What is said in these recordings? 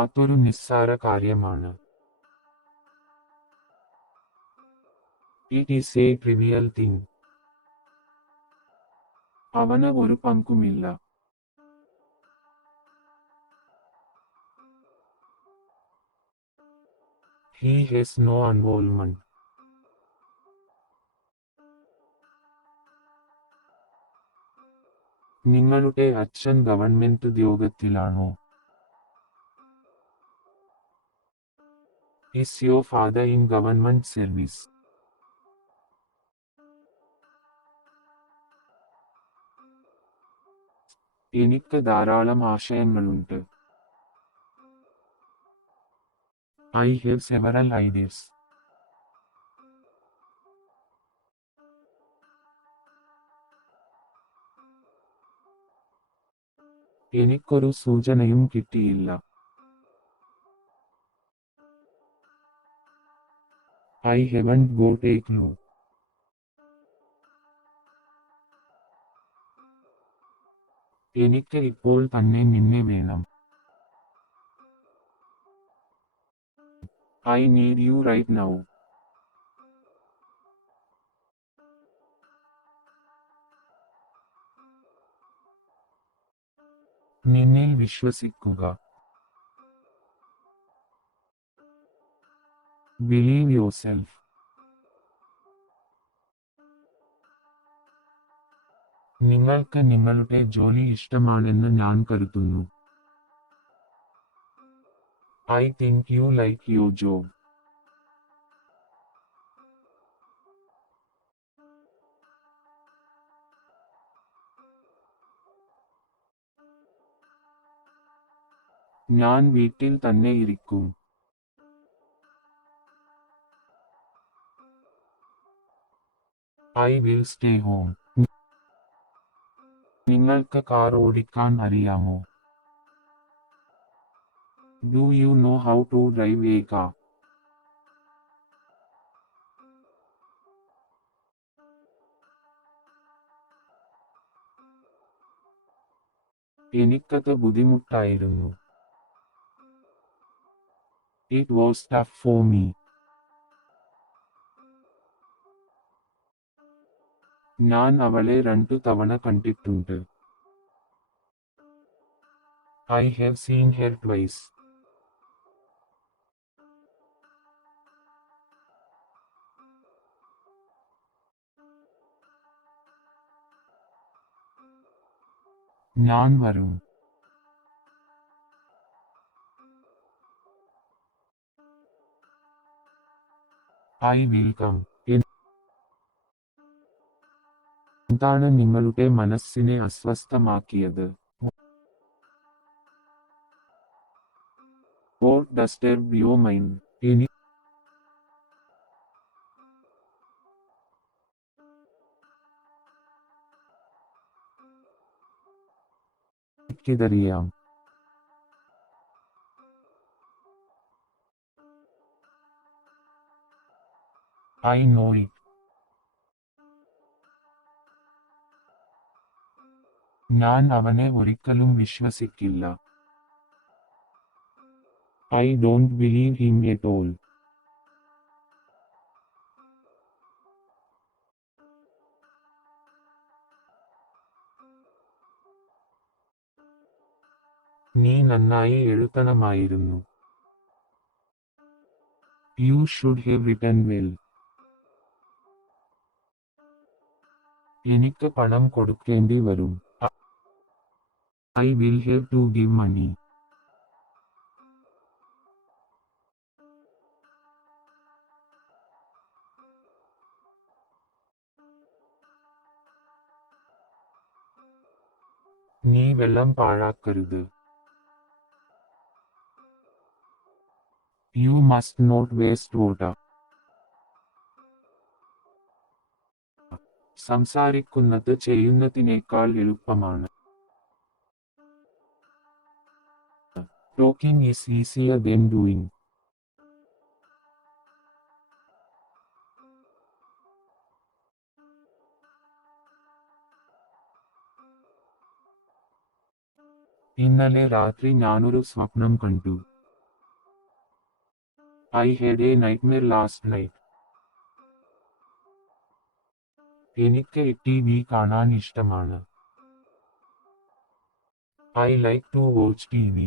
അതൊരു നിസ്സാര കാര്യമാണ്. It is a trivial thing. അവന് ഒരു പങ്കുമില്ല. He has no involvement. നിങ്ങളുടെ അച്ഛൻ ഗവൺമെന്റ് ഉദ്യോഗത്തിലാണോ? Is your father in government service? എനിക്ക് ധാരാളം ആശയങ്ങളുണ്ട്. I have several ideas. എനിക്കൊരു സൂചനയും കിട്ടിയില്ല. I haven't got a clue. എനിക്ക് ഇപ്പോൾ തന്നെ നിന്നെ വേണം. I need you right now. നിന്നിൽ വിശ്വസിക്കുക. Believe yourself. നിങ്ങൾക്ക് നിങ്ങളുടെ ജോലി ഇഷ്ടമാണെന്ന് ഞാൻ കരുതുന്നു. I think you like your job. ഞാൻ വീട്ടിൽ തന്നെ ഇരിക്കും. I will stay home. നിങ്ങൾക്ക് കാർ ഓടിക്കാൻ അറിയാമോ? Do you know how to drive a car? എനിക്കത് ബുദ്ധിമുട്ടായിരുന്നു. It was tough for me. ഞാൻ അവളെ 2 തവണ കണ്ടിട്ടുണ്ട്. I have seen her twice. ഞാൻ വരും. I will come. എന്താണ് നിങ്ങളുടെ മനസ്സിനെ അസ്വസ്ഥമാക്കിയത്? What disturbed your mind? എനിക്കിതറിയാം. I know it. ഞാൻ അവനെ ഒരിക്കലും വിശ്വസിക്കില്ല. I don't believe him at all. നീ നന്നായി എഴുതണമായിരുന്നു. You should have written well. എനിക്ക് പണം കൊടുക്കേണ്ടി വരും. I will have to give money. നീ വെള്ളം പാഴാക്കരുത്. You must not waste water. സംസാരിക്കുന്നത് ചെയ്യുന്നതിനേക്കാൾ എളുപ്പമാണ്. Talking is easier than doing. ഇന്നലെ രാത്രി ഞാനൊരു സ്വപ്നം കണ്ടു. I had a nightmare last night. എനിക്ക് ടി.വി. കാണാൻ ഇഷ്ടമാണ്. I like to watch TV.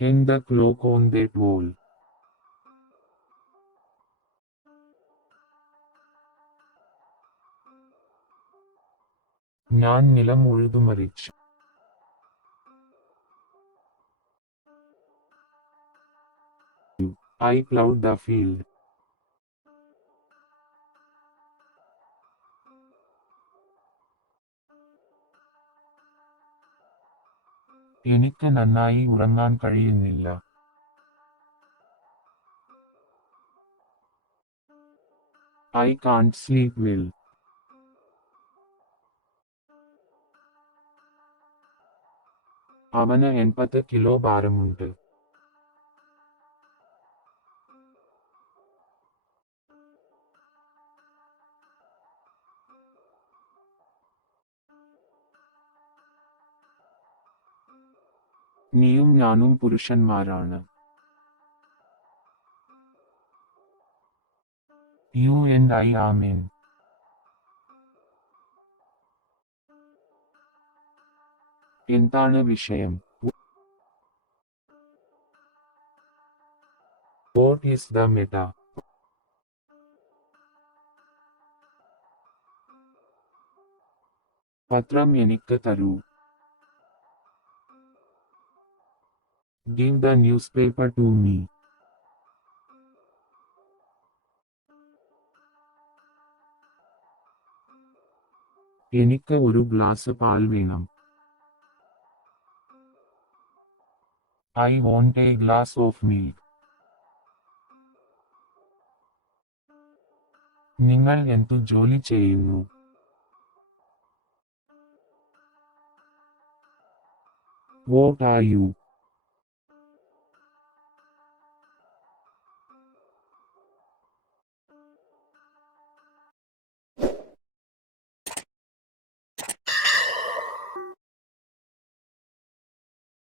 Hang the clock on that wall. ഞാൻ നിലം ഉഴുതുമറിച്ചു. I plowed the field. എനിക്ക് നന്നായി ഉറങ്ങാൻ കഴിയുന്നില്ല. I can't sleep well. അവന് 80 കിലോ ഭാരമുണ്ട്. നീയും ഞാനും പുരുഷന്മാരാണ്. You and I are men. എന്താണ് വിഷയം? What is the matter? പത്രം എനിക്ക് തരൂ. Give the newspaper to me. എനിക്ക് ഒരു ഗ്ലാസ് പാൽ വേണം. I want a glass of milk. നിങ്ങൾ എന്തു ജോലി ചെയ്യുന്നു? What are you?